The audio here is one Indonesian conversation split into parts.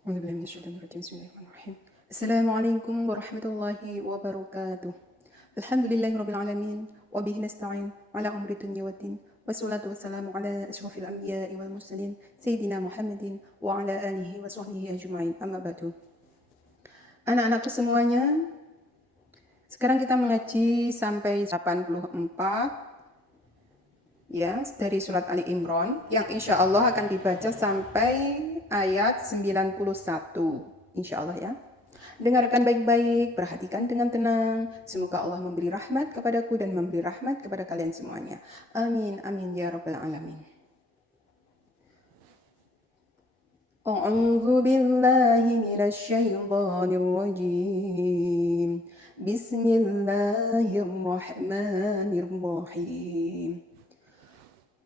أعوذ بالله من الشيطان الرجيم بسم الله الرحمن الرحيم السلام عليكم ورحمة الله وبركاته الحمد لله رب العالمين وبه نستعين على أمر الدنيا والدين والصلاة والسلام على أشرف الأنبياء والمرسلين سيدنا محمد وعلى آله وصحبه أجمعين أما بعد. Anak-anakku semuanya, sekarang kita mengaji sampai 84 ya, dari surat Ali Imran yang insya Allah akan dibaca sampai ayat 91 insya Allah ya. Dengarkan baik-baik, perhatikan dengan tenang. Semoga Allah memberi rahmat kepadaku dan memberi rahmat kepada kalian semuanya. Amin, amin ya rabbal alamin. A'udzu billahi minasy syaithanir rajim. Bismillahirrahmanirrahim.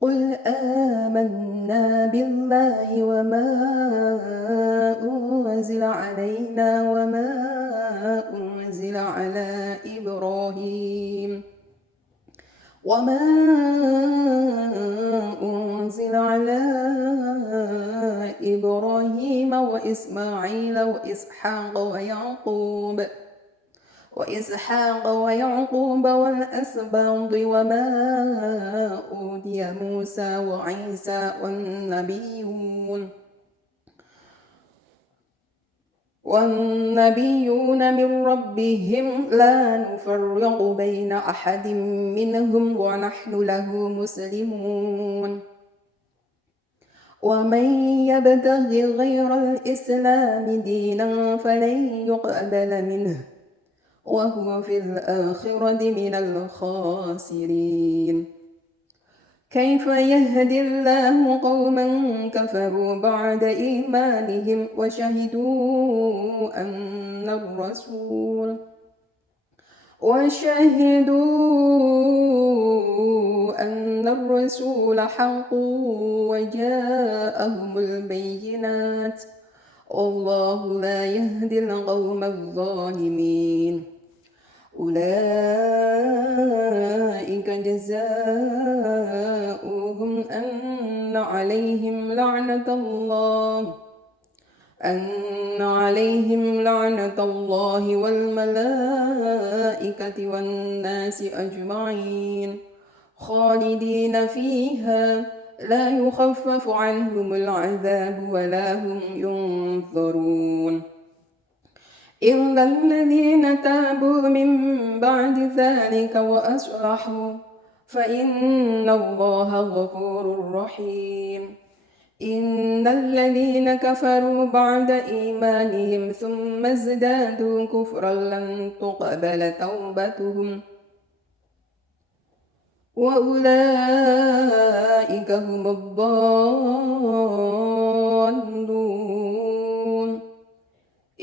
قل آمنا بالله وما أنزل علينا وما أنزل على إبراهيم وإسماعيل وإسحاق ويعقوب والأسباط وما أوتي موسى وعيسى والنبيون من ربهم لا نفرق بين أحد منهم ونحن له مسلمون ومن يبتغي غير الإسلام دينا فلن يقبل منه وهو في الآخرة من الخاسرين كيف يهدي الله قوما كفروا بعد إيمانهم وشهدوا أن الرسول حق وجاءهم البينات والله لا يهدي القوم الظالمين أولئك جزاؤهم أن عليهم لعنة الله والملائكة والناس أجمعين خالدين فيها لا يخفف عنهم العذاب ولا هم ينظرون إلا الذين تابوا من بعد ذلك وأصلحوا فإن الله غفور رحيم إن الذين كفروا بعد إيمانهم ثم ازدادوا كفرا لن تقبل توبتهم وأولئك هم الضالون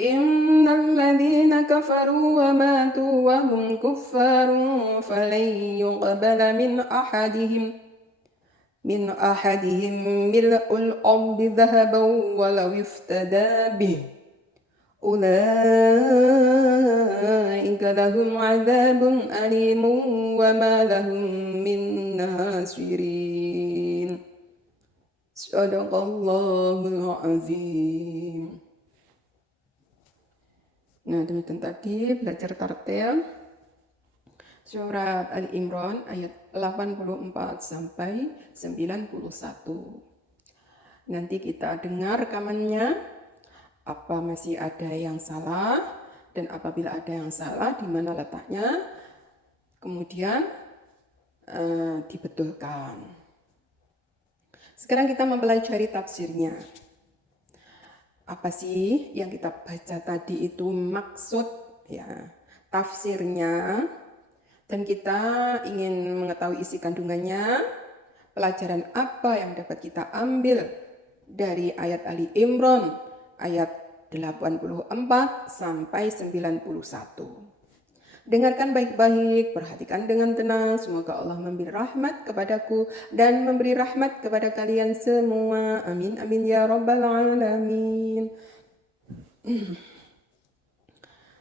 إن الذين كفروا وماتوا وهم كفار فلن يقبل من أحدهم ملء الأرض ذهبا ولو افتدى به أولئك لهم عذاب أليم وما لهم من ناصرين صدق الله العظيم. Nah, demikian tadi belajar tartil surat Ali Imran ayat 84 sampai 91. Nanti kita dengar rekamannya, apa masih ada yang salah, dan apabila ada yang salah di mana letaknya, kemudian dibetulkan. Sekarang kita mempelajari tafsirnya. Apa sih yang kita baca tadi itu maksud ya tafsirnya, dan kita ingin mengetahui isi kandungannya, pelajaran apa yang dapat kita ambil dari ayat Ali Imran ayat 84 sampai 91. Dengarkan baik-baik, perhatikan dengan tenang. Semoga Allah memberi rahmat kepadaku dan memberi rahmat kepada kalian semua. Amin, amin ya rabbal alamin.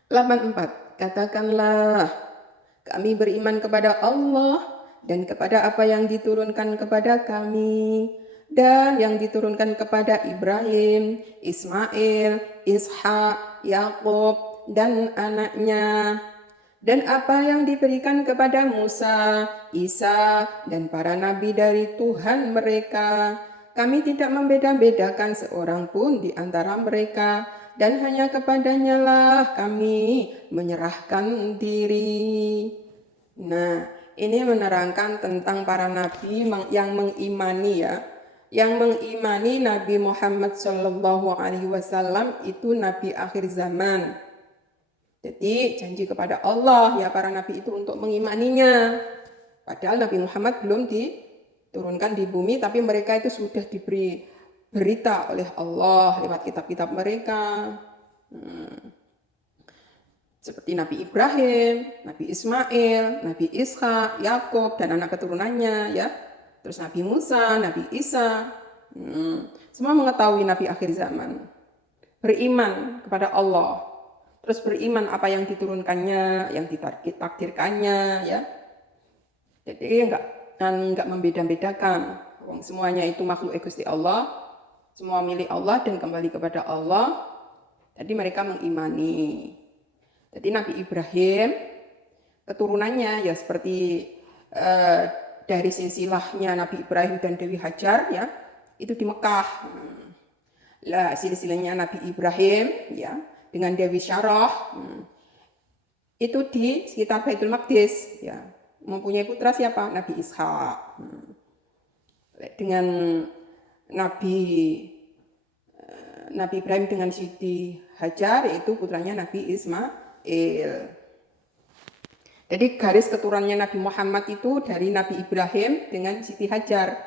84. Katakanlah, kami beriman kepada Allah dan kepada apa yang diturunkan kepada kami dan yang diturunkan kepada Ibrahim, Ismail, Ishak, Yakub, dan anaknya. Dan apa yang diberikan kepada Musa, Isa, dan para nabi dari Tuhan mereka. Kami tidak membeda-bedakan seorang pun di antara mereka, dan hanya kepadanya lah kami menyerahkan diri. Nah, ini menerangkan tentang para nabi yang mengimani ya. Yang mengimani Nabi Muhammad SAW itu nabi akhir zaman. Jadi janji kepada Allah ya para nabi itu untuk mengimaninya. Padahal Nabi Muhammad belum diturunkan di bumi, tapi mereka itu sudah diberi berita oleh Allah lewat kitab-kitab mereka. Seperti Nabi Ibrahim, Nabi Ismail, Nabi Ishak, Yakub, dan anak keturunannya ya. Terus Nabi Musa, Nabi Isa, semua mengetahui Nabi akhir zaman. Beriman kepada Allah, terus beriman apa yang diturunkannya, yang ditakdirkannya ya. Jadi enggak membeda-bedakan. Semuanya itu makhluk Gusti Allah, semua milik Allah dan kembali kepada Allah. Jadi mereka mengimani. Jadi Nabi Ibrahim keturunannya ya seperti dari silsilahnya Nabi Ibrahim dan Dewi Hajar ya, itu di Mekah. Lah silsilahnya Nabi Ibrahim ya dengan Dewi Syarah itu di sekitar Baitul Maqdis ya. Mempunyai putra siapa? Nabi Ishak. Dengan Nabi Ibrahim dengan Siti Hajar yaitu putranya Nabi Ismail. Jadi garis keturunannya Nabi Muhammad itu dari Nabi Ibrahim dengan Siti Hajar.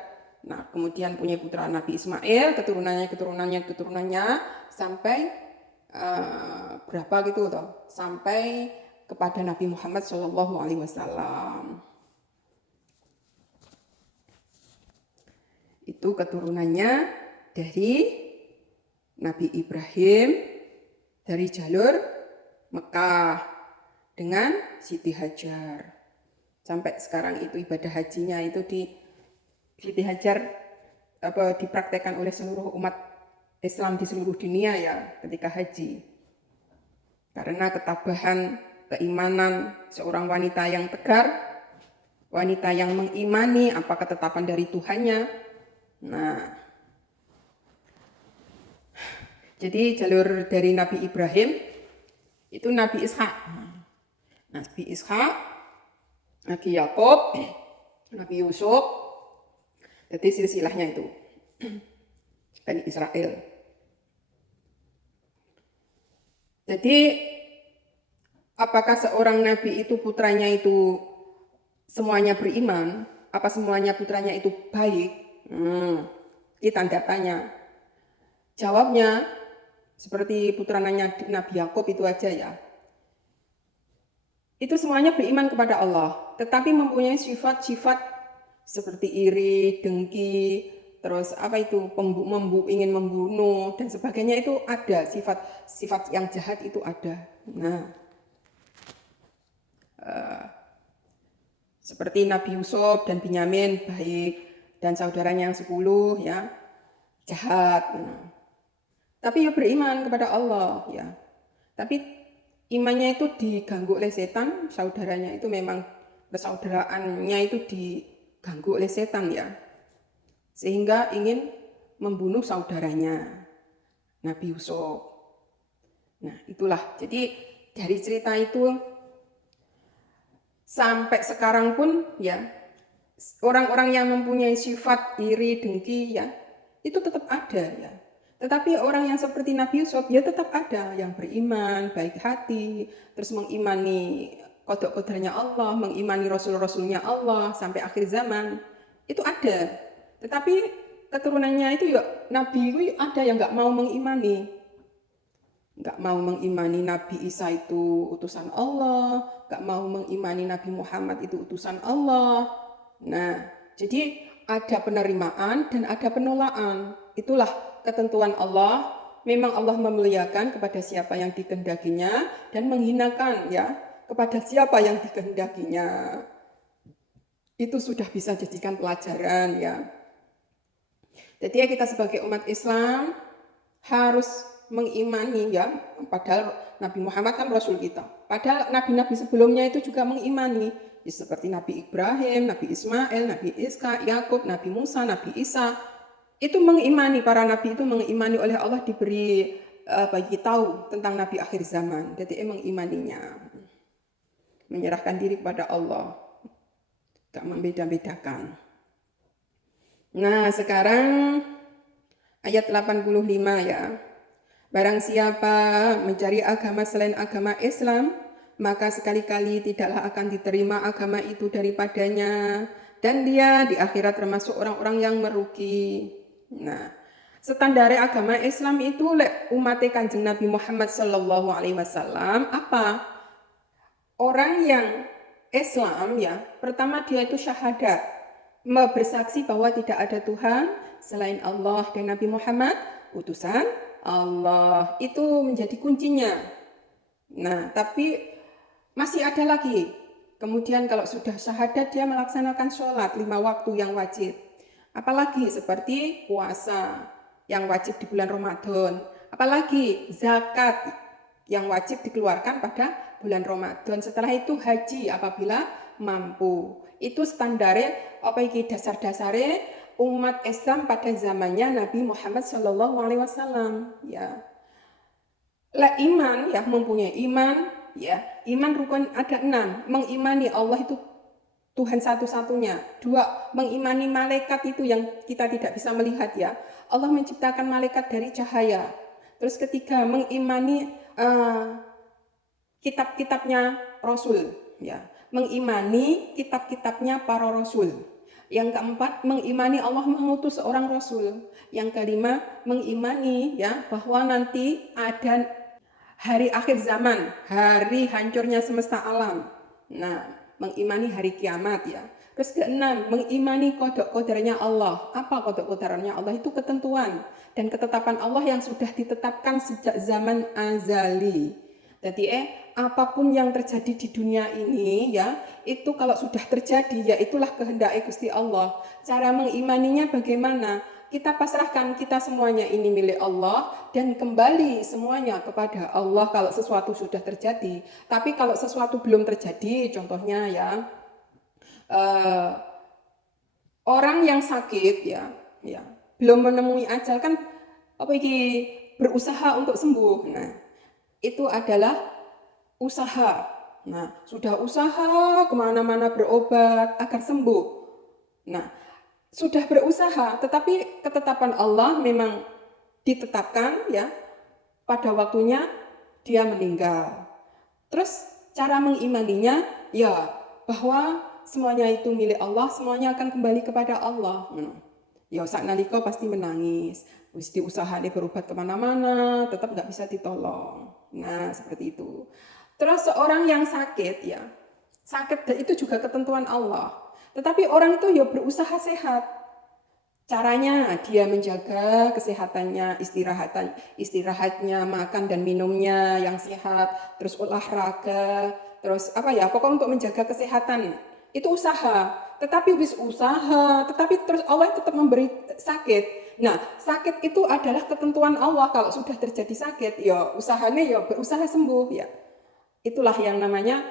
Nah, kemudian punya putra Nabi Ismail, keturunannya sampai berapa gitu toh? Sampai kepada Nabi Muhammad SAW. Itu keturunannya dari Nabi Ibrahim dari jalur Mekah dengan Siti Hajar. Sampai sekarang itu ibadah hajinya itu di Siti Hajar dipraktekkan oleh seluruh umat Islam di seluruh dunia ya ketika haji. Karena ketabahan, keimanan seorang wanita yang tegar, wanita yang mengimani apa ketetapan dari Tuhannya. Nah, jadi jalur dari Nabi Ibrahim itu Nabi Ishak. Nabi Ishak, Nabi Yakub, Nabi Yusuf. Jadi silsilahnya itu Bani Israel. Jadi apakah seorang nabi itu putranya itu semuanya beriman? Apa semuanya putranya itu baik? Ini tanda tanya. Jawabnya seperti putranya Nabi Yakub itu aja ya. Itu semuanya beriman kepada Allah, tetapi mempunyai sifat-sifat seperti iri, dengki, terus ingin membunuh dan sebagainya itu ada, sifat yang jahat itu ada. Nah, seperti Nabi Yusuf dan Binyamin baik dan saudaranya yang 10 ya jahat. Nah, tapi ya beriman kepada Allah ya. Tapi imannya itu diganggu oleh setan, saudaranya itu memang persaudaraannya itu diganggu oleh setan ya. Sehingga ingin membunuh saudaranya Nabi Yusuf. Nah, itulah. Jadi dari cerita itu sampai sekarang pun ya orang-orang yang mempunyai sifat iri, dengki ya itu tetap ada ya. Tetapi orang yang seperti Nabi Yusuf ya tetap ada yang beriman, baik hati, terus mengimani qada-qadarnya Allah, mengimani rasul-rasulnya Allah sampai akhir zaman. Itu ada. Tetapi keturunannya itu ya Nabi itu ada yang enggak mau mengimani. Enggak mau mengimani Nabi Isa itu utusan Allah, enggak mau mengimani Nabi Muhammad itu utusan Allah. Nah, jadi ada penerimaan dan ada penolakan. Itulah ketentuan Allah. Memang Allah memuliakan kepada siapa yang dikehendakinya dan menghinakan ya kepada siapa yang dikehendakinya. Itu sudah bisa jadikan pelajaran ya. Jadi ya kita sebagai umat Islam harus mengimani ya, padahal Nabi Muhammad kan Rasul kita. Padahal nabi-nabi sebelumnya itu juga mengimani, ya, seperti Nabi Ibrahim, Nabi Ismail, Nabi Ishak, Yakub, Nabi Musa, Nabi Isa. Itu mengimani, para nabi itu mengimani oleh Allah, diberi bagi tahu tentang nabi akhir zaman. Jadi mengimaninya, menyerahkan diri kepada Allah, gak membeda-bedakan. Nah, sekarang ayat 85 ya. Barang siapa mencari agama selain agama Islam, maka sekali-kali tidaklah akan diterima agama itu daripadanya, dan dia di akhirat termasuk orang-orang yang merugi. Nah, standar agama Islam itu umat Kanjeng Nabi Muhammad sallallahu alaihi wasallam apa? Orang yang Islam ya, pertama dia itu syahadat, bersaksi bahwa tidak ada Tuhan selain Allah dan Nabi Muhammad utusan Allah. Itu menjadi kuncinya. Nah, tapi masih ada lagi. Kemudian kalau sudah syahadat, dia melaksanakan sholat 5 waktu yang wajib. Apalagi seperti puasa yang wajib di bulan Ramadan. Apalagi zakat yang wajib dikeluarkan pada bulan Ramadan. Setelah itu haji apabila mampu. Itu standarnya, dasar-dasarnya umat Islam pada zamannya Nabi Muhammad SAW. Ya, iman ya, mempunyai iman ya. Iman rukun ada 6. Mengimani Allah itu Tuhan satu-satunya. 2, mengimani malaikat itu yang kita tidak bisa melihat ya. Allah menciptakan malaikat dari cahaya. Terus ketiga, mengimani kitab-kitabnya Rasul ya. Mengimani kitab-kitabnya para Rasul. Yang keempat, mengimani Allah mengutus seorang Rasul. Yang kelima, mengimani ya bahwa nanti ada hari akhir zaman, hari hancurnya semesta alam. Nah, mengimani hari kiamat ya. Terus keenam, mengimani qada-qadarnya Allah. Apa qada-qadarnya Allah? Itu ketentuan dan ketetapan Allah yang sudah ditetapkan sejak zaman azali. Jadi apapun yang terjadi di dunia ini ya, itu kalau sudah terjadi ya itulah kehendak Gusti Allah. Cara mengimaninya bagaimana? Kita pasrahkan, kita semuanya ini milik Allah dan kembali semuanya kepada Allah kalau sesuatu sudah terjadi. Tapi kalau sesuatu belum terjadi, contohnya ya orang yang sakit ya belum menemui ajal kan berusaha untuk sembuh. Nah, itu adalah usaha. Nah, sudah usaha kemana-mana berobat agar sembuh. Nah, sudah berusaha, tetapi ketetapan Allah memang ditetapkan ya, pada waktunya dia meninggal. Terus cara mengimaninya ya bahwa semuanya itu milik Allah, semuanya akan kembali kepada Allah. Ya sak nalika pasti menangis, wis diusahane berobat kemana-mana, tetap nggak bisa ditolong. Nah, seperti itu. Terus seorang yang sakit ya, sakit itu juga ketentuan Allah. Tetapi orang itu ya berusaha sehat. Caranya dia menjaga kesehatannya, istirahatnya, makan dan minumnya yang sehat, terus olahraga, terus pokoknya untuk menjaga kesehatan. Itu usaha. Tetapi terus Allah tetap memberi sakit. Nah, sakit itu adalah ketentuan Allah. Kalau sudah terjadi sakit, ya usahanya ya berusaha sembuh ya. Itulah yang namanya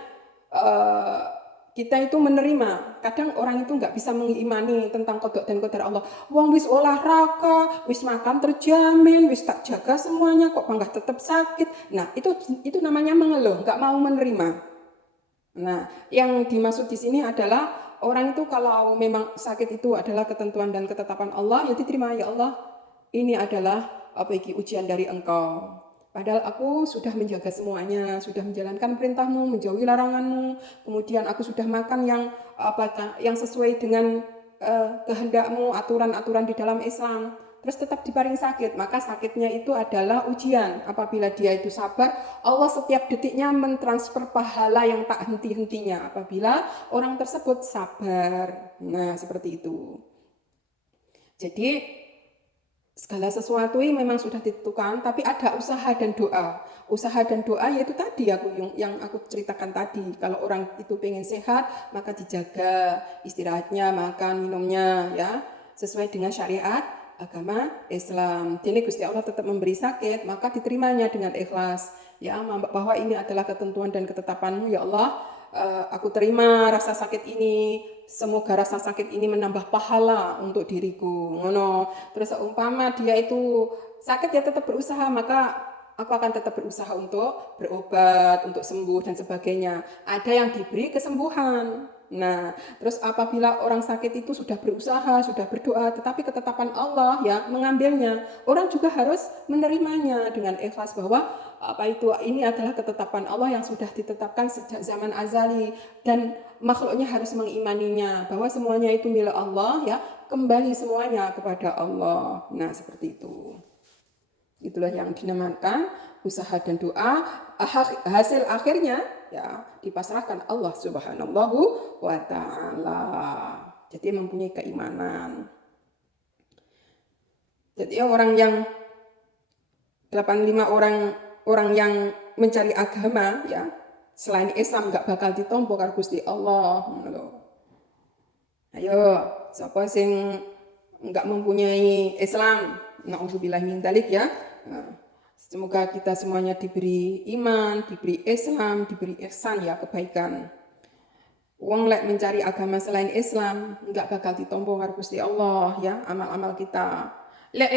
kita itu menerima. Kadang orang itu nggak bisa mengimani tentang qada dan qadar Allah. Wong wis olahraga, wis makan terjamin, wis tak jaga semuanya, kok bangga tetap sakit. Nah, itu namanya mengeluh, nggak mau menerima. Nah, yang dimaksud di sini adalah orang itu kalau memang sakit itu adalah ketentuan dan ketetapan Allah, ya diterima, ya Allah. Ini adalah ujian dari Engkau. Padahal aku sudah menjaga semuanya, sudah menjalankan perintahmu, menjauhi laranganmu. Kemudian aku sudah makan yang sesuai dengan kehendakmu, aturan-aturan di dalam Islam. Terus tetap diparing sakit, maka sakitnya itu adalah ujian. Apabila dia itu sabar, Allah setiap detiknya mentransfer pahala yang tak henti-hentinya. Apabila orang tersebut sabar. Nah, seperti itu. Jadi segala sesuatu ini memang sudah ditentukan, tapi ada usaha dan doa. Usaha dan doa yaitu tadi yang aku ceritakan tadi. Kalau orang itu pengen sehat, maka dijaga istirahatnya, makan, minumnya ya, sesuai dengan syariat agama Islam. Jadi Gusti Allah tetap memberi sakit, maka diterimanya dengan ikhlas. Ya, bahwa ini adalah ketentuan dan ketetapan-Mu ya Allah. Aku terima rasa sakit ini. Semoga rasa sakit ini menambah pahala untuk diriku. Ngono. Terus umpama dia itu sakit ya tetap berusaha, maka aku akan tetap berusaha untuk berobat, untuk sembuh dan sebagainya. Ada yang diberi kesembuhan. Nah, terus apabila orang sakit itu sudah berusaha, sudah berdoa, tetapi ketetapan Allah ya mengambilnya, orang juga harus menerimanya dengan ikhlas bahwa ini adalah ketetapan Allah yang sudah ditetapkan sejak zaman azali dan makhluknya harus mengimaninya bahwa semuanya itu milik Allah ya, kembali semuanya kepada Allah. Nah, seperti itu. Itulah yang dinamakan usaha dan doa. Hasil akhirnya ya dipasrahkan Allah Subhanahu wa taala. Jadi mempunyai keimanan. Jadi orang yang 85 orang yang mencari agama ya selain Islam enggak bakal ditompo karo Gusti Allah. Ayo, siapa sing enggak mempunyai Islam? Nauzubillah min dzalik ya. Semoga kita semuanya diberi iman, diberi Islam, diberi ihsan ya, kebaikan. Wong lek mencari agama selain Islam enggak bakal ditompo karo Gusti Allah ya, amal-amal kita. Lek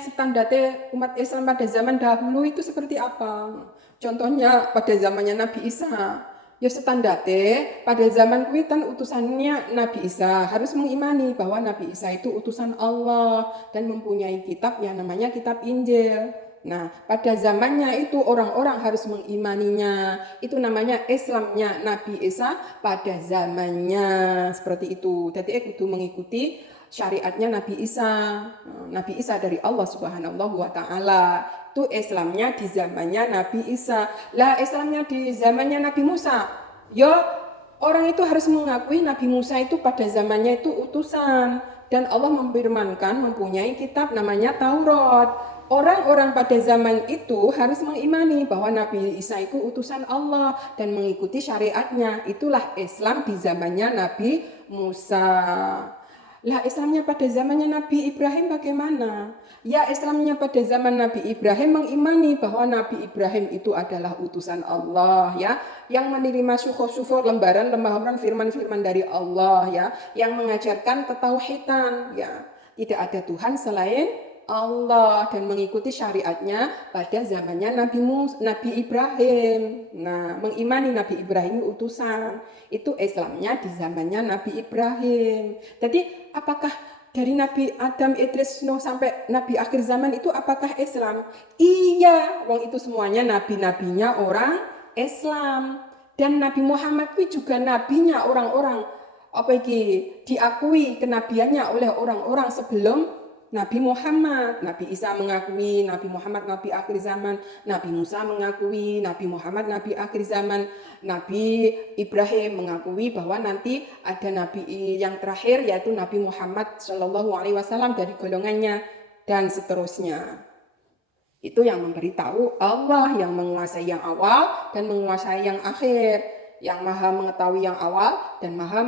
standarte umat Islam pada zaman dahulu itu seperti apa? Contohnya pada zamannya Nabi Isa. Ya standarte pada zaman kuitan utusannya Nabi Isa harus mengimani bahwa Nabi Isa itu utusan Allah dan mempunyai kitab yang namanya kitab Injil. Nah, pada zamannya itu orang-orang harus mengimaninya. Itu namanya Islamnya Nabi Isa pada zamannya seperti itu. Jadi kudu mengikuti syariatnya Nabi Isa. Nabi Isa dari Allah Subhanahu wa taala. Itu Islamnya di zamannya Nabi Isa. Lah Islamnya di zamannya Nabi Musa. Ya orang itu harus mengakui Nabi Musa itu pada zamannya itu utusan. Dan Allah memfirmankan mempunyai kitab namanya Taurat. Orang-orang pada zaman itu harus mengimani bahwa Nabi Isa itu utusan Allah dan mengikuti syariatnya. Itulah Islam di zamannya Nabi Musa. Lah Islamnya pada zamannya Nabi Ibrahim bagaimana? Ya Islamnya pada zaman Nabi Ibrahim mengimani bahwa Nabi Ibrahim itu adalah utusan Allah ya, yang menerima syukur-syukur lembaran-lembaran firman-firman dari Allah ya, yang mengajarkan ketauhidan ya. Tidak ada Tuhan selain Allah dan mengikuti syariatnya pada zamannya Nabi Ibrahim. Nah, mengimani Nabi Ibrahim utusan. Itu Islamnya di zamannya Nabi Ibrahim. Jadi, apakah dari Nabi Adam, Idris, Nuh sampai Nabi akhir zaman itu apakah Islam? Iya, wong itu semuanya nabi-nabinya orang Islam. Dan Nabi Muhammad itu juga nabinya orang-orang diakui kenabiannya oleh orang-orang sebelum Nabi Muhammad. Nabi Isa mengakui Nabi Muhammad Nabi akhir zaman. Nabi Musa mengakui Nabi Muhammad Nabi akhir zaman. Nabi Ibrahim mengakui bahwa nanti ada Nabi yang terakhir yaitu Nabi Muhammad SAW dari golongannya dan seterusnya. Itu yang memberitahu Allah yang menguasai yang awal dan menguasai yang akhir. Yang maha mengetahui yang awal dan maha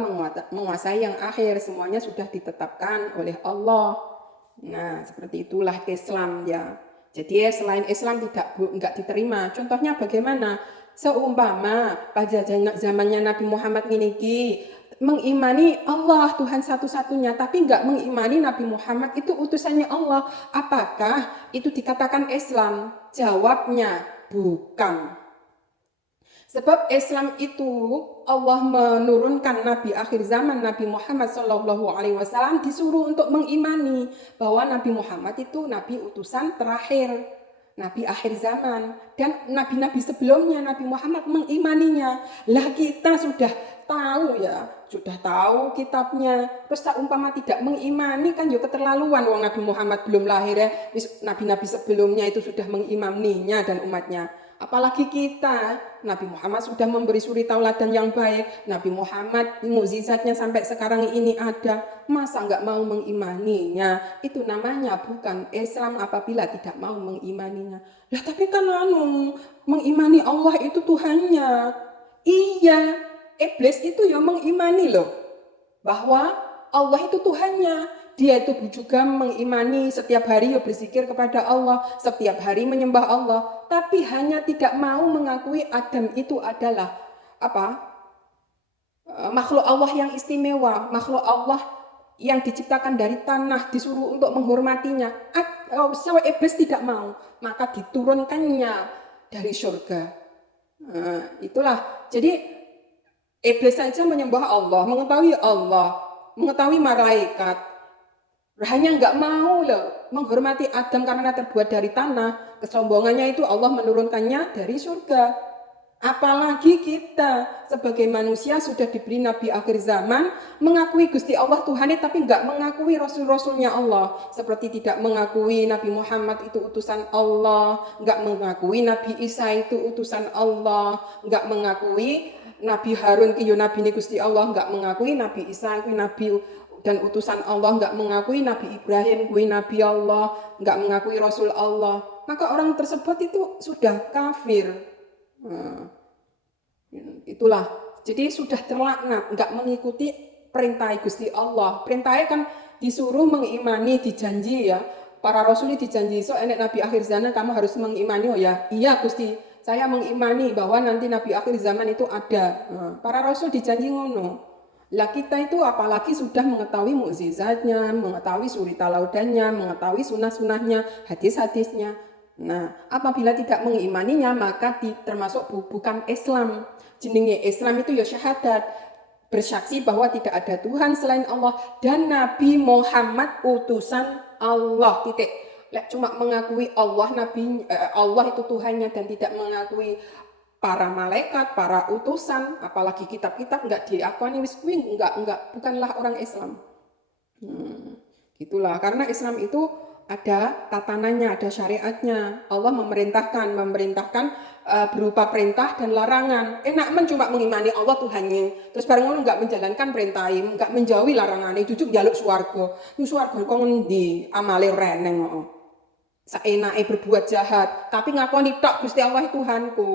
menguasai yang akhir. Semuanya sudah ditetapkan oleh Allah. Nah, seperti itulah Islam ya. Jadi selain Islam enggak diterima. Contohnya bagaimana? Seumpama pada zamannya Nabi Muhammad ini mengimani Allah Tuhan satu-satunya, tapi enggak mengimani Nabi Muhammad itu utusannya Allah. Apakah itu dikatakan Islam? Jawabnya bukan. Sebab Islam itu Allah menurunkan Nabi akhir zaman Nabi Muhammad SAW disuruh untuk mengimani bahwa Nabi Muhammad itu Nabi utusan terakhir, Nabi akhir zaman, dan Nabi-Nabi sebelumnya Nabi Muhammad mengimaninya. Lah kita sudah tahu kitabnya, terus seumpama tidak mengimani kan ya keterlaluan. Wong Nabi Muhammad belum lahir ya, Nabi-Nabi sebelumnya itu sudah mengimaninya dan umatnya. Apalagi kita, Nabi Muhammad sudah memberi suri tauladan yang baik. Nabi Muhammad mukjizatnya sampai sekarang ini ada. Masa enggak mau mengimaninya? Itu namanya bukan Islam apabila tidak mau mengimaninya. Lah tapi kan mengimani Allah itu Tuhannya. Iya, iblis itu ya mengimani loh bahwa Allah itu Tuhannya. dia itu juga mengimani setiap hari berzikir kepada Allah, setiap hari menyembah Allah, tapi hanya tidak mau mengakui Adam itu adalah apa? Makhluk Allah yang istimewa, makhluk Allah yang diciptakan dari tanah, disuruh untuk menghormatinya. Sampai iblis tidak mau, maka diturunkannya dari surga. Itulah, jadi iblis saja menyembah Allah, mengetahui malaikat, hanya nggak mau loh menghormati Adam karena terbuat dari tanah. Kesombongannya itu Allah menurunkannya dari surga. Apalagi kita sebagai manusia sudah diberi Nabi akhir zaman, mengakui Gusti Allah Tuhan tapi nggak mengakui Rasul-Rasulnya Allah. Seperti tidak mengakui Nabi Muhammad itu utusan Allah, nggak mengakui Nabi Isa itu utusan Allah, nggak mengakui Nabi Harun itu Nabi Gusti Allah, nggak mengakui Nabi Isa itu Nabi dan utusan Allah, nggak mengakui Nabi Ibrahim itu Nabi Allah, nggak mengakui Rasul Allah. Maka orang tersebut itu sudah kafir. Itulah, jadi sudah terlaknat, nggak mengikuti perintah Gusti Allah. Perintahnya kan disuruh mengimani, dijanji ya, para rasul dijanji, so enek Nabi akhir zaman kamu harus mengimani. Oh ya, iya Gusti, saya mengimani bahwa nanti Nabi akhir zaman itu ada. Para rasul dijanji ngono. Lah kita itu apalagi sudah mengetahui mukjizatnya, mengetahui suri talaudannya, mengetahui sunah-sunahnya, hadis-hadisnya. Nah, apabila tidak mengimaninya maka termasuk bukan Islam. Jenenge Islam itu ya syahadat, bersaksi bahwa tidak ada Tuhan selain Allah dan Nabi Muhammad utusan Allah. Titik. Cuma mengakui Allah itu Tuhannya dan tidak mengakui para malaikat, para utusan, apalagi kitab-kitab enggak diakui, enggak, bukanlah orang Islam. Gitulah, karena Islam itu ada tatanannya, ada syariatnya. Allah memerintahkan berupa perintah dan larangan. Enak cuma mengimani Allah Tuhannya, terus bareng ngono enggak menjalankan perintah, enggak menjauhi larangan, itu njaluk swarga. Itu swarga kok ngendi? Amale reneng kok. Saenake berbuat jahat, tapi ngakoni tok Gusti Allah Tuhanku.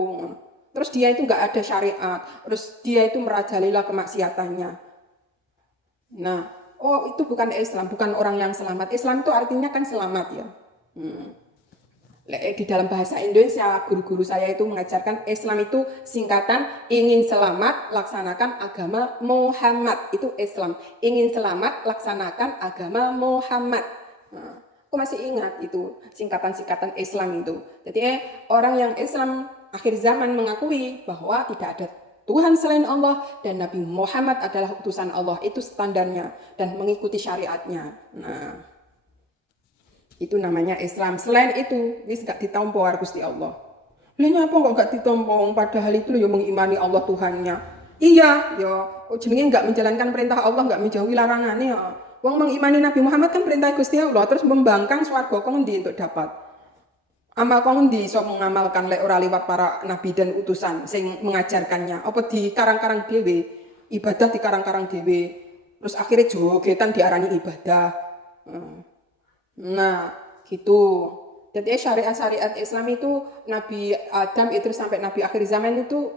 Terus dia itu enggak ada syariat, terus dia itu merajalela kemaksiatannya. Nah, oh itu bukan Islam, bukan orang yang selamat. Islam itu artinya kan selamat ya. Di dalam bahasa Indonesia, guru-guru saya itu mengajarkan Islam itu singkatan ingin selamat, laksanakan agama Muhammad. Itu Islam. Ingin selamat, laksanakan agama Muhammad. Nah, aku masih ingat itu singkatan-singkatan Islam itu. Jadi orang yang Islam akhir zaman mengakui bahwa tidak ada Tuhan selain Allah dan Nabi Muhammad adalah utusan Allah, itu standarnya dan mengikuti syariatnya. Nah, itu namanya Islam. Selain itu, wis gak ditampa karo Gusti Allah. Lha nyapa kok gak ditampa padahal itu ya mengimani Allah Tuhannya. Iya, ya jenenge gak menjalankan perintah Allah, gak menjauhi larangannya ya. Wong mengimani Nabi Muhammad kan perintah Gusti Allah, terus membangkang swarga kok ngendi untuk dapat? Amal kok ngendi iso mengamalkan lek ora liwat para nabi dan utusan sing mengajarkannya? Apa di karang-karang dhewe? Ibadah di karang-karang dhewe. Terus akhirnya jogetan diarani ibadah. Nah, gitu. Jadi syariat-syariat Islam itu Nabi Adam itu sampai Nabi akhir zaman itu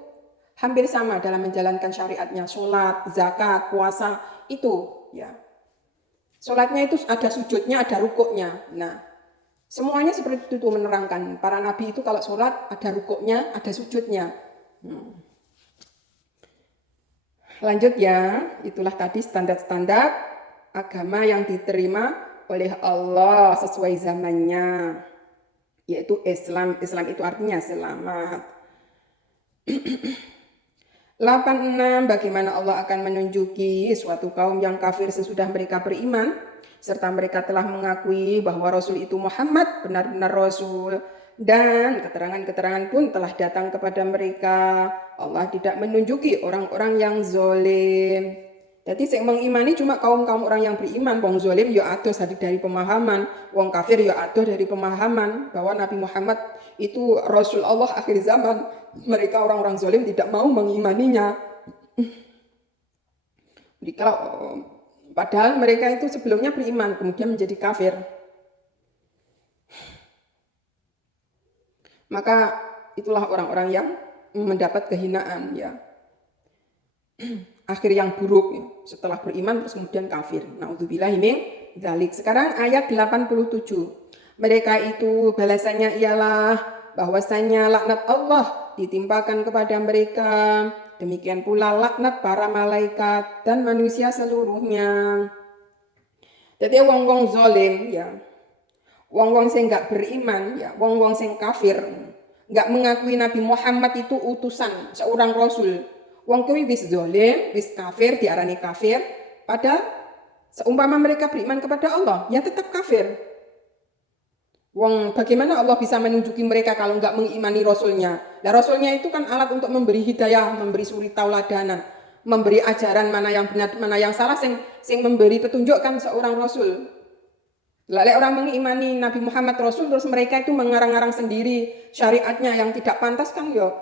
hampir sama dalam menjalankan syariatnya. Sholat, zakat, puasa itu ya. Sholatnya itu ada sujudnya, ada rukuknya. Nah, semuanya seperti itu menerangkan. Para nabi itu kalau sholat ada rukuknya, ada sujudnya. Lanjut ya, itulah tadi standar-standar agama yang diterima oleh Allah sesuai zamannya, yaitu Islam. Islam itu artinya selamat. 86. Bagaimana Allah akan menunjuki suatu kaum yang kafir sesudah mereka beriman, serta mereka telah mengakui bahwa Rasul itu Muhammad benar-benar Rasul, dan keterangan-keterangan pun telah datang kepada mereka. Allah tidak menunjuki orang-orang yang zolim. Jadi yang mengimani cuma kaum-kaum orang yang beriman. Wong zolim ya adoh dari pemahaman, wong kafir ya adoh dari pemahaman bahwa Nabi Muhammad itu Rasul Allah akhir zaman. Mereka orang-orang zolim tidak mau mengimaninya. Padahal mereka itu sebelumnya beriman, kemudian menjadi kafir. Maka itulah orang-orang yang mendapat kehinaan ya. Akhir yang buruk ya. Setelah beriman terus kemudian kafir. Naudzubillah min dzalik. Sekarang ayat 87. Mereka itu balasannya ialah bahwasanya laknat Allah ditimpakan kepada mereka. Demikian pula laknat para malaikat dan manusia seluruhnya. Jadi wong-wong zalim ya. Wong-wong sing gak beriman ya, wong-wong sing kafir, gak mengakui Nabi Muhammad itu utusan seorang rasul. Wong kuwi wis zalim, wis kafir, diarani kafir, padahal seumpama mereka beriman kepada Allah, ya tetap kafir. Wong bagaimana Allah bisa menunjuki mereka kalau nggak mengimani Rasulnya? Nah Rasulnya itu kan alat untuk memberi hidayah, memberi suri tauladanan, memberi ajaran mana yang benar, mana yang salah, sing memberi petunjuk kan seorang Rasul. Lalu orang mengimani Nabi Muhammad Rasul terus mereka itu mengarang-arang sendiri syariatnya yang tidak pantas kan yo.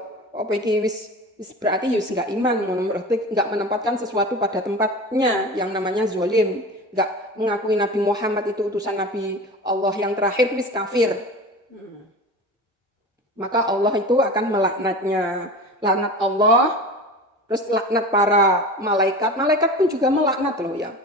Berarti yus nggak iman, berarti nggak menempatkan sesuatu pada tempatnya yang namanya zolim. Nggak mengakui Nabi Muhammad itu utusan Nabi Allah yang terakhir, wis kafir. Maka Allah itu akan melaknatnya. Laknat Allah, terus laknat para malaikat. Malaikat pun juga melaknat loh ya.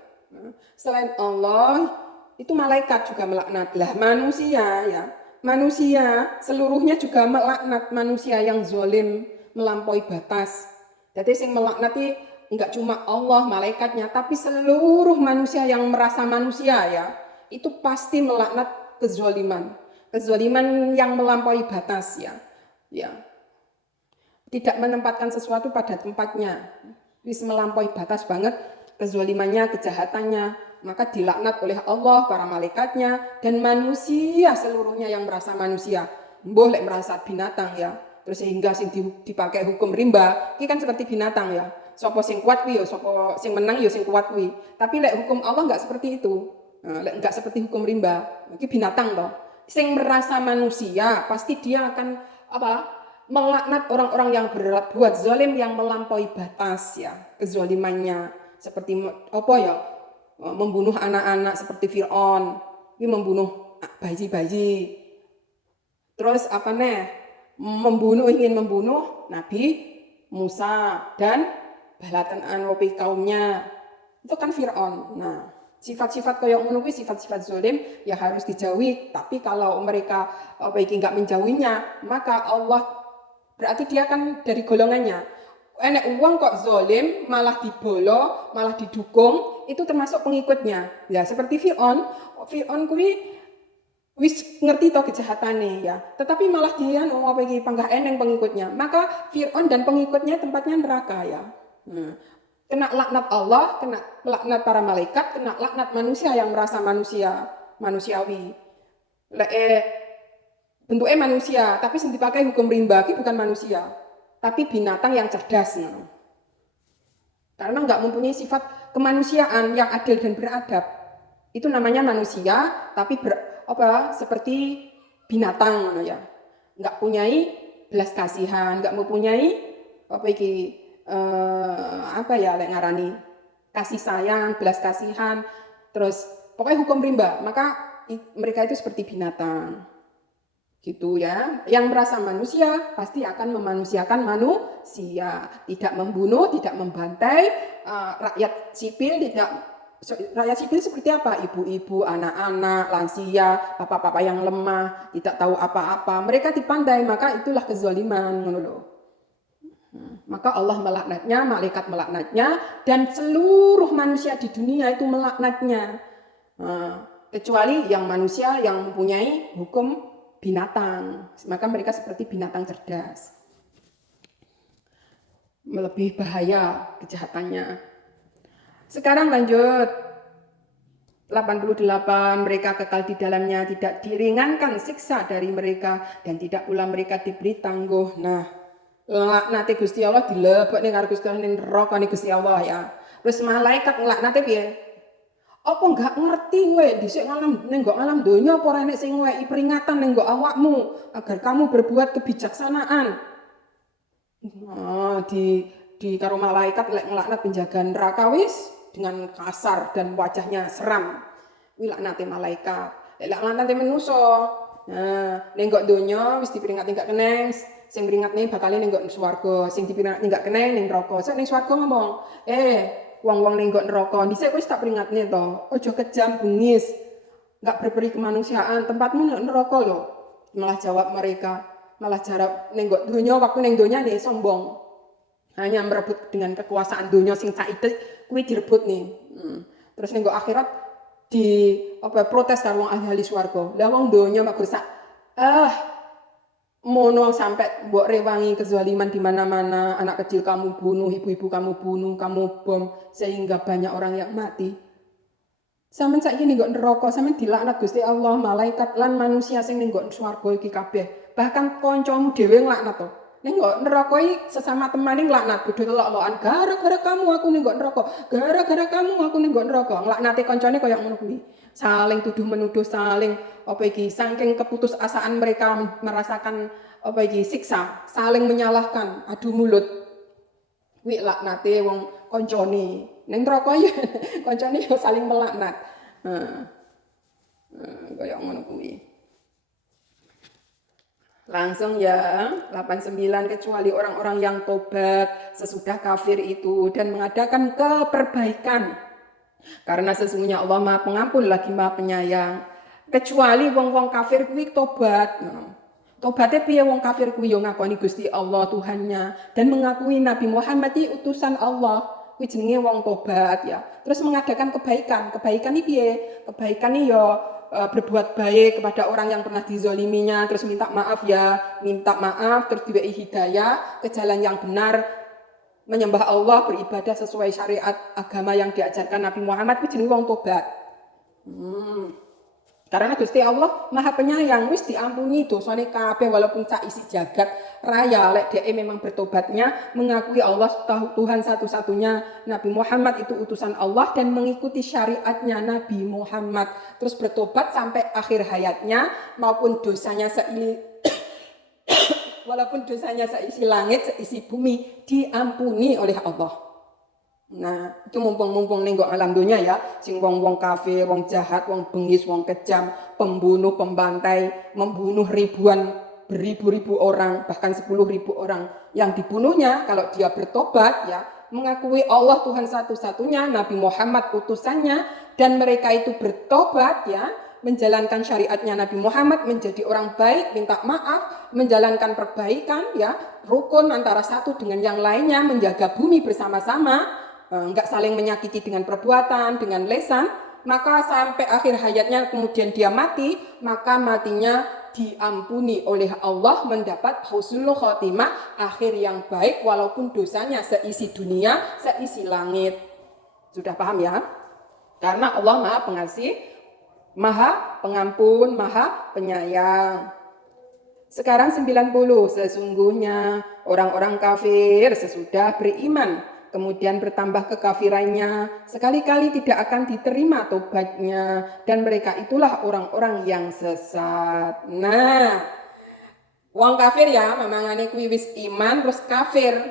Selain Allah, itu malaikat juga melaknat. Lah manusia ya. Manusia seluruhnya juga melaknat manusia yang zalim, melampaui batas. Jadi sing melaknati enggak cuma Allah, malaikatnya, tapi seluruh manusia yang merasa manusia ya, itu pasti melaknat kezaliman. Kezaliman yang melampaui batas ya. Ya. Tidak menempatkan sesuatu pada tempatnya. Wis melampaui batas banget kezalimannya, kejahatannya, maka dilaknat oleh Allah, para malaikatnya dan manusia seluruhnya yang merasa manusia. Boleh merasa binatang ya. Terus sehingga sing dipakai hukum rimba, ini kan seperti binatang ya. Sopo sing kuat kuwi yo, sopo sing menang yo sing kuat kuwi. Tapi lek hukum Allah enggak seperti itu. Lek enggak seperti hukum rimba. Iki binatang toh. Sing merasa manusia pasti dia akan melaknat orang-orang yang berbuat zalim yang melampaui batas ya, kezalimannya. Seperti membunuh anak-anak seperti Fir'aun. Ini membunuh bayi-bayi. Terus ingin membunuh Nabi Musa dan balatan anopi kaumnya itu kan Fir'aun. Nah sifat-sifat koyok ngono kuwi sifat-sifat zalim ya harus dijauhi. Tapi kalau mereka nggak menjauhinya, maka Allah berarti dia kan dari golongannya. Enek uang kok zalim malah dibolo, malah didukung, itu termasuk pengikutnya. Ya seperti Fir'aun kuwi wis ngerti toh kejahatannya ya, tetapi malah dia panggah eneng pengikutnya. Maka Fir'aun dan pengikutnya tempatnya neraka ya. Kena laknat Allah, kena laknat para malaikat, kena laknat manusia yang merasa manusiawi. Bentuknya manusia, tapi sing dipakai hukum rimba itu bukan manusia, tapi binatang yang cerdas. Karena nggak mempunyai sifat kemanusiaan yang adil dan beradab. Itu namanya manusia, tapi seperti binatang ya. Nggak punyai belas kasihan, nggak mempunyai ngarani kasih sayang, belas kasihan, terus pokoknya hukum rimba, maka mereka itu seperti binatang gitu ya. Yang merasa manusia pasti akan memanusiakan manusia, tidak membunuh, tidak membantai rakyat sipil. Rakyat sipil seperti apa? Ibu-ibu, anak-anak, lansia, bapak-bapak yang lemah, tidak tahu apa-apa, mereka dipandai, maka itulah kezaliman menurut. Maka Allah melaknatnya, malaikat melaknatnya, dan seluruh manusia di dunia itu melaknatnya. Kecuali yang manusia yang mempunyai hukum binatang, maka mereka seperti binatang cerdas. Lebih bahaya kejahatannya. Sekarang lanjut. 88, mereka kekal di dalamnya, tidak diringankan siksa dari mereka, dan tidak pula mereka diberi tangguh. Nah, laknate Gusti Allah dilebokne karo Gusti Allah ning neraka ning Gusti Allah ya. Terus malaikat nglaknate piye? Apa enggak ngerti kowe dhisik ning alam donya apa ora enek sing ngwehi peringatan ning awakmu agar kamu berbuat kebijaksanaan. Di karo malaikat lek nglaknat penjaga neraka wis dengan kasar dan wajahnya seram. Kuwi laknate malaikat. Lek laknate manusa. Nah, ning donya wis diperingati gak keneng. Sing peringatne bakal ning swarga, sing diperingati gak keneng ning neraka. Sak ning swarga ngomong, wong-wong ning nggon neraka. Dhisik wis tak peringatne to, aja kejam bengis, enggak berperi kemanusiaan, tempatmu ning neraka lho. Malah jawab mereka, malah jarap ning nggon donya, waktu ning donya nih sombong. Hanya merebut dengan kekuasaan dunia sing saiki kuwi direbut nih. Terus ning akhirat di protes karo wong ahli swarga. Lah wong donya mak gersak mono sampai mbok rewangi kezaliman di mana-mana, anak kecil kamu bunuh, ibu-ibu kamu bunuh, kamu bom sehingga banyak orang yang mati. Sampeyan saiki ning neraka, sampeyan dilaknat Gusti Allah, malaikat lan manusia sing ning swarga iki kabeh. Bahkan kancamu dhewe nglaknat to. Ning neraka iki sesama teman ning laknat bodho telok-lokan, gara-gara kamu aku ning neraka, gara-gara kamu aku ning neraka. Nglaknate kancane kaya ngono kuwi. Saling tuduh menuduh, saling saking keputusasaan mereka merasakan siksa, saling menyalahkan, adu mulut. Kuwi laknate wong kancane. Ning neraka ya kancane ya saling melaknat. Kaya ngono kuwi. Langsung ya 89, kecuali orang-orang yang tobat sesudah kafir itu dan mengadakan keperbaikan. Karena sesungguhnya Allah Maha Pengampun lagi Maha Penyayang. Kecuali wong-wong kafir kuwi tobat. Tobatnya piye wong kafir kuwi yo ngakoni Gusti Allah Tuhannya dan mengakui Nabi Muhammad iki utusan Allah. Kuwi jenenge wong tobat ya. Terus mengadakan kebaikan. Kebaikan iki piye? Kebaikan iki yo berbuat baik kepada orang yang pernah dizoliminya, terus minta maaf, terus diberi hidayah ke jalan yang benar, menyembah Allah, beribadah sesuai syariat agama yang diajarkan Nabi Muhammad, itu jenenge wong tobat. Karena Gusti Allah Maha Penyayang, wis diampuni dosane kabeh walaupun sak isi jagat raya lek dhek memang bertobatnya mengakui Allah Tuhan satu-satunya, Nabi Muhammad itu utusan Allah dan mengikuti syariatnya Nabi Muhammad, terus bertobat sampai akhir hayatnya maupun dosanya walaupun dosanya seisi langit, seisi bumi diampuni oleh Allah. Nah, itu mumpung ning alam dunia ya, sing wong kafir, wong jahat, wong bengis, wong kejam, pembunuh, pembantai, membunuh beribu-ribu orang, bahkan 10.000 orang yang dibunuhnya, kalau dia bertobat ya, mengakui Allah Tuhan satu-satunya, Nabi Muhammad utusannya, dan mereka itu bertobat ya, menjalankan syariatnya Nabi Muhammad, menjadi orang baik, minta maaf, menjalankan perbaikan ya, rukun antara satu dengan yang lainnya, menjaga bumi bersama-sama, enggak saling menyakiti dengan perbuatan, dengan lesan, maka sampai akhir hayatnya kemudian dia mati, maka matinya diampuni oleh Allah, mendapat husnul khotimah, akhir yang baik walaupun dosanya seisi dunia, seisi langit. Sudah paham ya? Karena Allah Maha Pengasih, Maha Pengampun, Maha Penyayang. Sekarang 90, sesungguhnya orang-orang kafir sesudah beriman kemudian bertambah kekafirannya, sekali-kali tidak akan diterima tobatnya, dan mereka itulah orang-orang yang sesat. Nah, wong kafir ya, memangane kuwi wis iman terus kafir.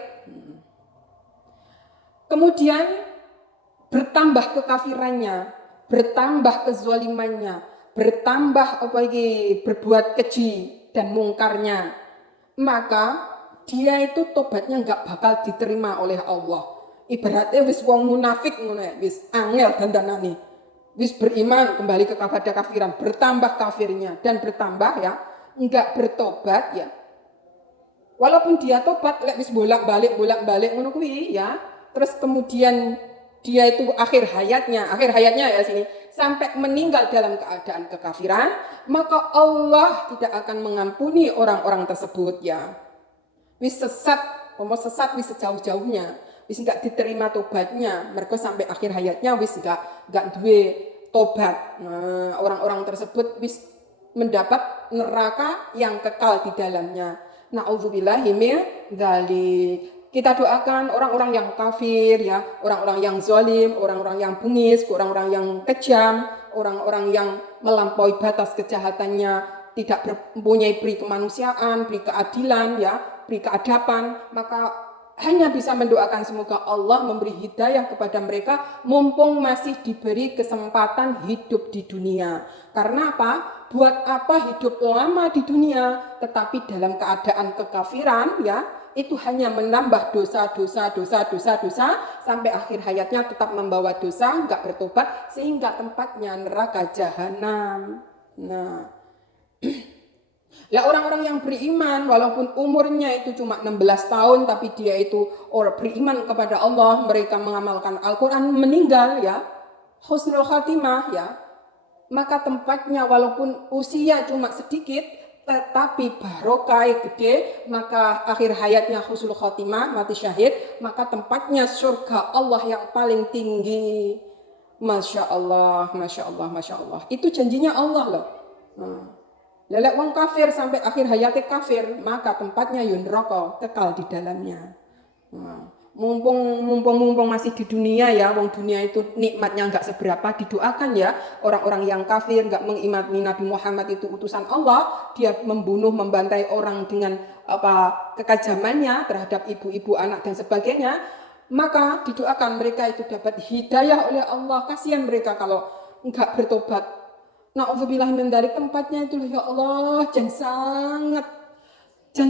Kemudian bertambah kekafirannya, bertambah kezalimannya, bertambah berbuat keji dan mungkarnya, maka dia itu tobatnya enggak bakal diterima oleh Allah. Ibaratnya wis wong munafik ngono ya, wis angel dandanane. Wis beriman kembali kepada kafiran, bertambah kafirnya dan bertambah ya, enggak bertobat ya. Walaupun dia tobat lek wis bolak-balik ngono kuwi ya. Terus kemudian dia itu akhir hayatnya ya sini sampai meninggal dalam keadaan kekafiran, maka Allah tidak akan mengampuni orang-orang tersebut ya. Wis sesat wis sejauh-jauhnya, wis enggak diterima tobatnya, mereka sampai akhir hayatnya wis enggak duwe tobat. Nah, orang-orang tersebut wis mendapat neraka yang kekal di dalamnya. Na'udzubillahi min dzalik. Kita doakan orang-orang yang kafir ya, orang-orang yang zalim, orang-orang yang bengis, orang-orang yang kejam, orang-orang yang melampaui batas kejahatannya, tidak mempunyai beri kemanusiaan, beri keadilan ya, beri keadapan, maka hanya bisa mendoakan semoga Allah memberi hidayah kepada mereka mumpung masih diberi kesempatan hidup di dunia. Karena apa? Buat apa hidup lama di dunia tetapi dalam keadaan kekafiran ya, itu hanya menambah dosa sampai akhir hayatnya tetap membawa dosa, enggak bertobat sehingga tempatnya neraka jahanam. Nah, lah orang-orang yang beriman walaupun umurnya itu cuma 16 tahun tapi dia itu orang beriman kepada Allah, mereka mengamalkan Al-Qur'an, meninggal ya, husnul khatimah ya, maka tempatnya walaupun usia cuma sedikit tetapi barokah gede, maka akhir hayatnya husnul khotimah, mati syahid, maka tempatnya surga Allah yang paling tinggi. Masya Allah, Masya Allah, Masya Allah. Itu janjinya Allah loh. Lelek wong kafir sampai akhir hayatnya kafir, maka tempatnya yun neraka, kekal di dalamnya. Mumpung masih di dunia ya, wong dunia itu nikmatnya enggak seberapa, didoakan ya orang-orang yang kafir enggak mengimani Nabi Muhammad itu utusan Allah, dia membunuh, membantai orang dengan kekajamannya terhadap ibu-ibu, anak dan sebagainya, maka didoakan mereka itu dapat hidayah oleh Allah. Kasihan mereka kalau enggak bertobat. Na'udzubillah min dzalik, tempatnya itu ya Allah jangan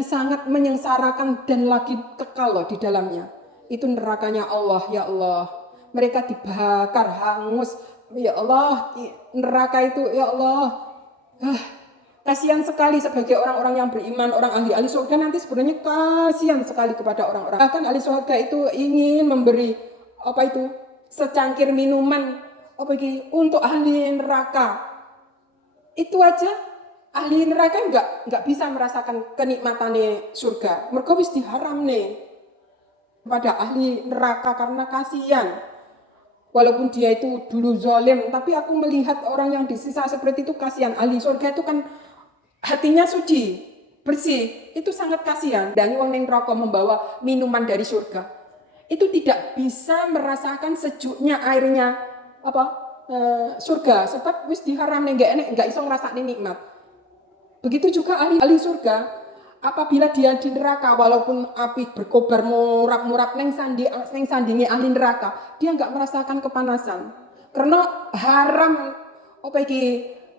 sangat menyengsarakan dan lagi kekal loh di dalamnya. Itu nerakanya Allah, ya Allah. Mereka dibakar hangus, ya Allah. Neraka itu, ya Allah. Kasihan sekali sebagai orang-orang yang beriman, orang ahli surga nanti sebenarnya kasihan sekali kepada orang-orang. Bahkan ahli surga itu ingin memberi secangkir minuman untuk ahli neraka. Itu aja ahli neraka enggak bisa merasakan kenikmatannya surga. Mergo wis diharamne pada ahli neraka karena kasihan. Walaupun dia itu dulu zalim, tapi aku melihat orang yang disisa seperti itu kasihan. Ahli surga itu kan hatinya suci, bersih. Itu sangat kasihan. Dan orang yang neraka membawa minuman dari surga, itu tidak bisa merasakan sejuknya airnya surga, sebab wis diharam enggak iso ngrasakne nikmat. Begitu juga ahli surga, apabila dia di neraka walaupun api berkobar murap-murap neng sandinge ahli neraka, dia enggak merasakan kepanasan. Karena haram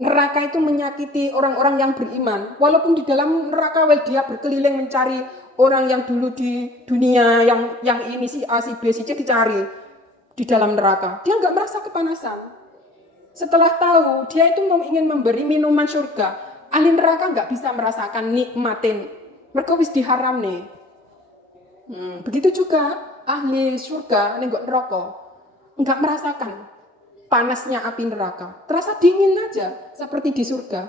neraka itu menyakiti orang-orang yang beriman. Walaupun di dalam neraka dia berkeliling mencari orang yang dulu di dunia yang ini si A, si B, si C dicari di dalam neraka. Dia enggak merasa kepanasan. Setelah tahu dia itu ingin memberi minuman surga, ahli neraka enggak bisa merasakan nikmatin. Mereka wis diharam nih. Begitu juga ahli surga nenggok neraka enggak merasakan panasnya api neraka. Terasa dingin aja seperti di surga.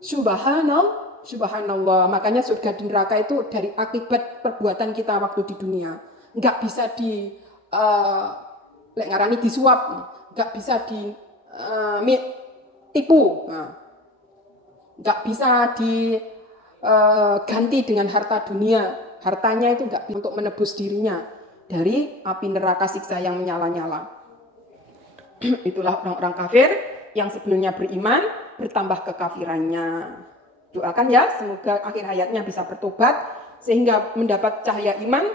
Subhanallah. Makanya surga di neraka itu dari akibat perbuatan kita waktu di dunia. Enggak bisa ngarani disuap, enggak bisa tipu. Enggak bisa diganti dengan harta dunia. Hartanya itu enggak untuk menebus dirinya dari api neraka siksa yang menyala-nyala. Itulah orang-orang kafir yang sebelumnya beriman bertambah kekafirannya. Doakan ya, semoga akhir hayatnya bisa bertobat sehingga mendapat cahaya iman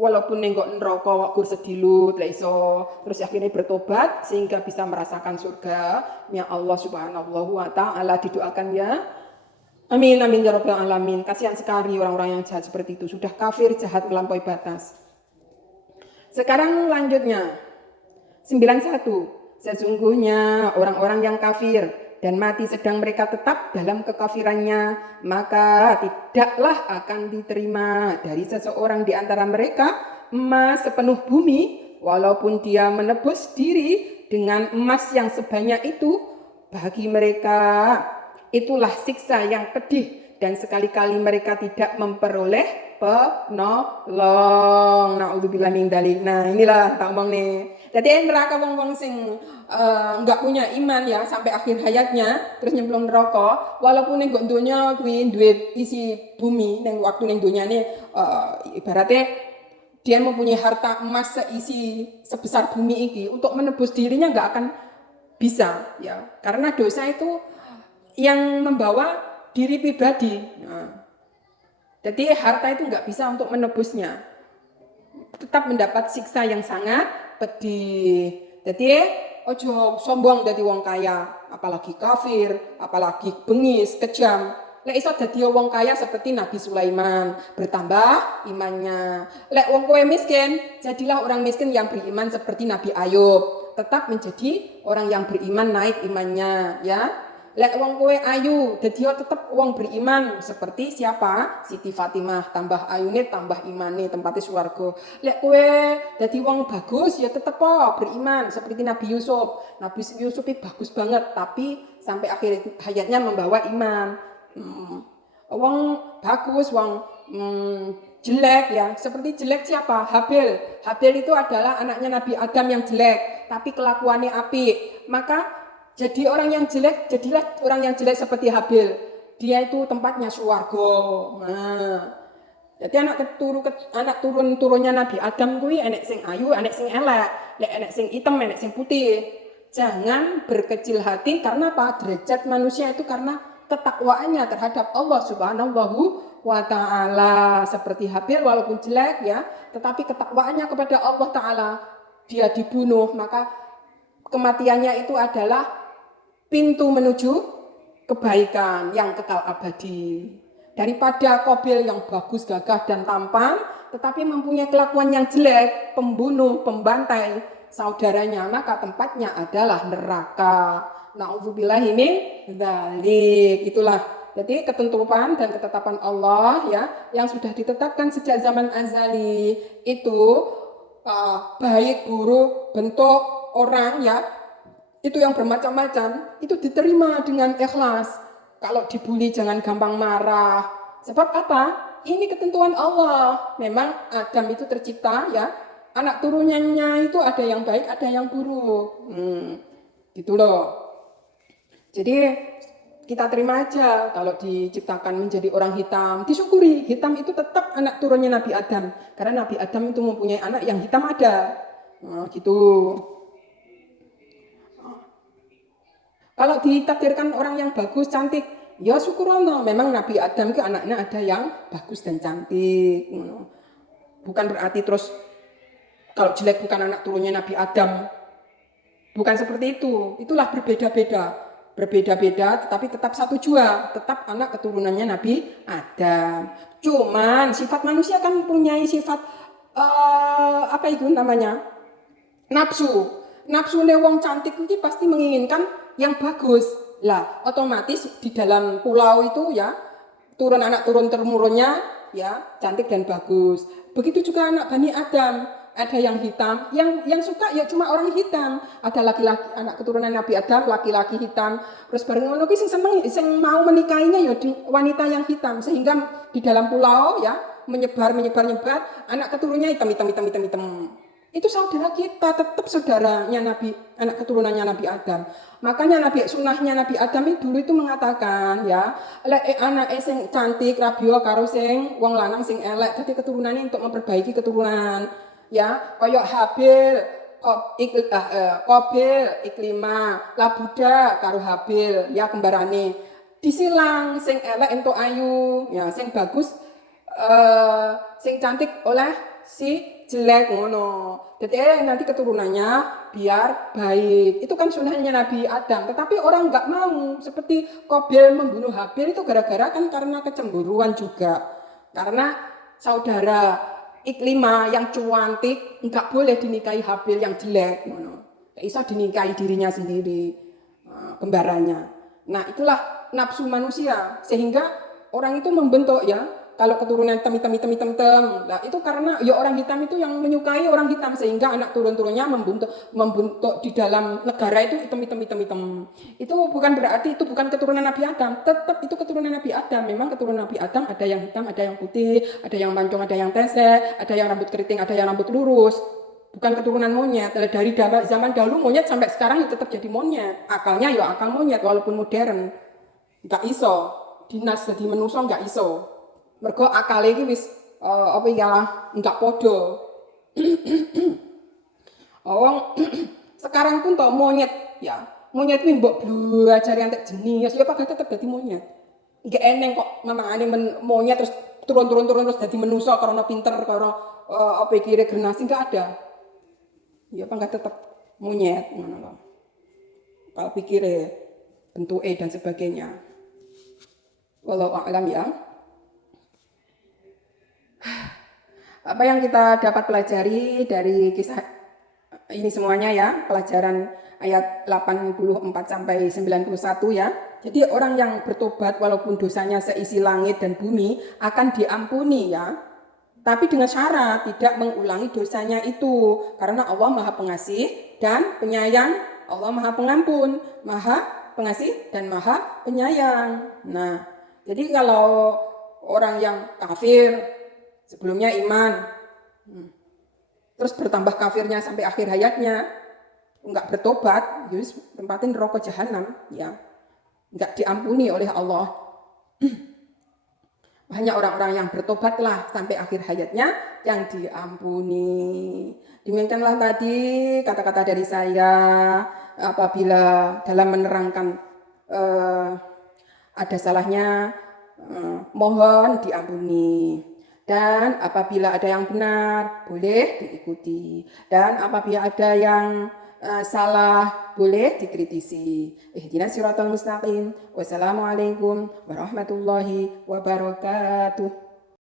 walaupun nenggok neraka wakur sedilut iso, terus akhirnya bertobat sehingga bisa merasakan surga-nya Allah Subhanahu wa taala. Didoakan ya. Amin amin ya rabbal alamin. Kasihan sekali orang-orang yang jahat seperti itu, sudah kafir, jahat melampaui batas. Sekarang lanjutnya 91. Sesungguhnya orang-orang yang kafir dan mati sedang mereka tetap dalam kekafirannya, maka tidaklah akan diterima dari seseorang di antara mereka emas sepenuh bumi, walaupun dia menebus diri dengan emas yang sebanyak itu. Bagi mereka itulah siksa yang pedih dan sekali-kali mereka tidak memperoleh penolong. Na'udzubillah min dzalik. Nah, inilah tak omong nih. Jadi neraka wong-wong sing enggak punya iman ya sampai akhir hayatnya terus nyemplung neraka, walaupun ning donya kuwi duwe isi bumi, ning waktu ning donyane ibaratnya dia mempunyai harta emas seisi sebesar bumi iki, untuk menebus dirinya enggak akan bisa ya. Karena dosa itu yang membawa diri pribadi. Jadi harta itu enggak bisa untuk menebusnya. Tetap mendapat siksa yang sangat pedih. Jadi ojo sombong dadi wong kaya, apalagi kafir, apalagi bengis, kejam. Lek iso dadi wong kaya seperti Nabi Sulaiman, bertambah imannya. Lek wong kowe miskin, jadilah orang miskin yang beriman seperti Nabi Ayub. Tetap menjadi orang yang beriman, naik imannya, ya. Lek wong kowe ayu, dadi tetep wong beriman seperti siapa? Siti Fatimah, tambah ayune tambah imane tempatnya swarga. Lek kowe dadi wong bagus ya tetep beriman seperti Nabi Yusuf. Nabi Yusuf itu bagus banget tapi sampai akhir hayatnya membawa iman. Wong bagus, wong jelek ya. Seperti jelek siapa? Habil. Habil itu adalah anaknya Nabi Adam yang jelek, tapi kelakuannya apik. Maka jadi orang yang jelek, jadilah orang yang jelek seperti Habil. Dia itu tempatnya swarga. Nah, jadi anak turunnya Nabi Adam kuwi enek sing ayu, enek sing elek, lek enek sing hitam, enek sing putih. Jangan berkecil hati karena apa? Derajat manusia itu karena ketakwaannya terhadap Allah Subhanahu wa ta'ala. Seperti Habil walaupun jelek ya, tetapi ketakwaannya kepada Allah ta'ala, dia dibunuh, maka kematiannya itu adalah pintu menuju kebaikan yang kekal abadi. Daripada Qabil yang bagus, gagah dan tampan, tetapi mempunyai kelakuan yang jelek, pembunuh, pembantai saudaranya, maka tempatnya adalah neraka. Nauzubillahi min dzalik. Itulah jadi ketentuan dan ketetapan Allah ya yang sudah ditetapkan sejak zaman azali itu baik buruk bentuk orang ya itu yang bermacam-macam itu diterima dengan ikhlas. Kalau dibully jangan gampang marah. Sebab apa? Ini ketentuan Allah. Memang Adam itu tercipta ya anak turunannya itu ada yang baik ada yang buruk. Gitu loh. Jadi kita terima aja kalau diciptakan menjadi orang hitam, disyukuri. Hitam itu tetap anak turunnya Nabi Adam. Karena Nabi Adam itu mempunyai anak yang hitam ada. Nah, gitu. Kalau ditakdirkan orang yang bagus, cantik, ya syukurono. Memang Nabi Adam itu anaknya ada yang bagus dan cantik. Bukan berarti terus kalau jelek bukan anak turunnya Nabi Adam. Bukan seperti itu. Itulah berbeda-beda. Berbeda-beda tetapi tetap satu jua, tetap anak keturunannya Nabi Adam. Cuman sifat manusia kan punya sifat apa itu namanya? Nafsu. Nafsu wong cantik itu pasti menginginkan yang bagus. Lah, otomatis di dalam pulau itu ya anak turun temurunnya ya cantik dan bagus. Begitu juga anak Bani Adam. Ada yang hitam, yang suka ya cuma orang hitam. Ada laki-laki anak keturunan Nabi Adam, laki-laki hitam. Terus bareng ngono ki sing mau menikahinya ya wanita yang hitam sehingga di dalam pulau ya menyebar anak keturunannya hitam. Itu saudara kita, tetap saudaranya Nabi, anak keturunannya Nabi Adam. Makanya sunnahnya Nabi Adam itu dulu itu mengatakan ya, anak sing cantik rabio karo sing wong lanang sing elek, dadi keturunannya untuk memperbaiki keturunan. Ya, koyok Habil, Qabil, Iklimah, Labuda karo Habil, ya kembarane. Disilang sing elek entuk ayu, ya sing bagus sing cantik oleh si jelek ngono. Jadi nanti keturunannya biar baik. Itu kan sunnahnya Nabi Adam. Tetapi orang enggak mau. Seperti Qabil membunuh Habil itu gara-gara kan karena kecemburuan juga. Karena saudara Iklimah yang cantik enggak boleh dinikahi Habil yang jelek ngono. Bisa dinikahi dirinya sendiri, kembarannya. Nah, itulah nafsu manusia sehingga orang itu membentuk ya kalau keturunan hitam. Nah, itu karena ya orang hitam itu yang menyukai orang hitam sehingga anak turun-turunnya membentuk di dalam negara itu hitam. Itu bukan berarti itu bukan keturunan Nabi Adam, tetap itu keturunan Nabi Adam. Memang keturunan Nabi Adam ada yang hitam, ada yang putih, ada yang mancung, ada yang tesek, ada yang rambut keriting, ada yang rambut lurus. Bukan keturunan monyet. Dari zaman dahulu monyet sampai sekarang itu tetap jadi monyet. Akalnya ya akal monyet walaupun modern. Enggak iso. Dinas jadi manusia enggak iso. Mergo akale iki wis enggak podo. Sekarang pun tok monyet ya. Monyet kuwi mbok belajar entek jenius ya padha tetep dadi monyet. Enggak eneng kok mamangane monyet terus turun terus dadi manusa karena pinter karena regenerasi enggak ada. Ya apa enggak tetep monyet ngono lho. Kalau pikire bentuke dan sebagainya. Wallahu a'lam ya. Apa yang kita dapat pelajari dari kisah ini semuanya ya, pelajaran ayat 84 sampai 91 ya. Jadi orang yang bertobat walaupun dosanya seisi langit dan bumi akan diampuni ya. Tapi dengan syarat tidak mengulangi dosanya itu. Karena Allah Maha Pengasih dan Penyayang, Allah Maha Pengampun, Maha Pengasih dan Maha Penyayang. Nah, jadi kalau orang yang kafir sebelumnya iman, terus bertambah kafirnya sampai akhir hayatnya, enggak bertobat, yus tempatin neraka jahanam, ya, enggak diampuni oleh Allah. Hanya orang-orang yang bertobatlah sampai akhir hayatnya yang diampuni. Demikianlah tadi kata-kata dari saya. Apabila dalam menerangkan ada salahnya, mohon diampuni. Dan apabila ada yang benar, boleh diikuti. Dan apabila ada yang salah, boleh dikritisi. Ihdinas siratal mustaqim. Wassalamualaikum warahmatullahi wabarakatuh.